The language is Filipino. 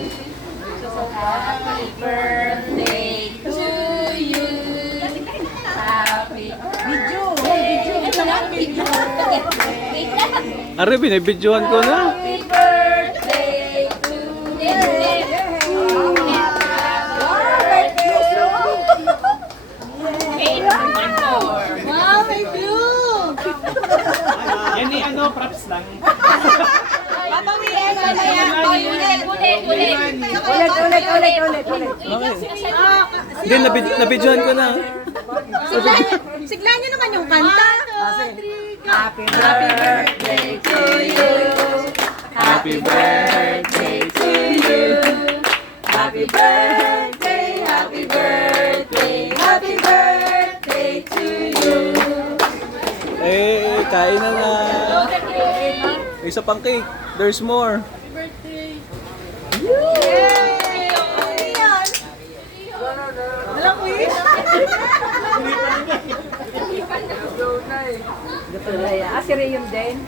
Happy birthday to you. Happy video. Ito na, video. Wait lang. Are, binibidyohan ko na. Happy birthday to you. Wow, may blue! Yan ni ano, props lang. Papawiin ka na yan. Ulit. Hindi, nabidyohan ko na. Sigla niyo naman yung kanta. Happy birthday to you. Happy birthday to you. Happy birthday, happy birthday, happy birthday to you. Eh, kain na na. Isa pang cake. There's more. Walang wish. Si Rayon din.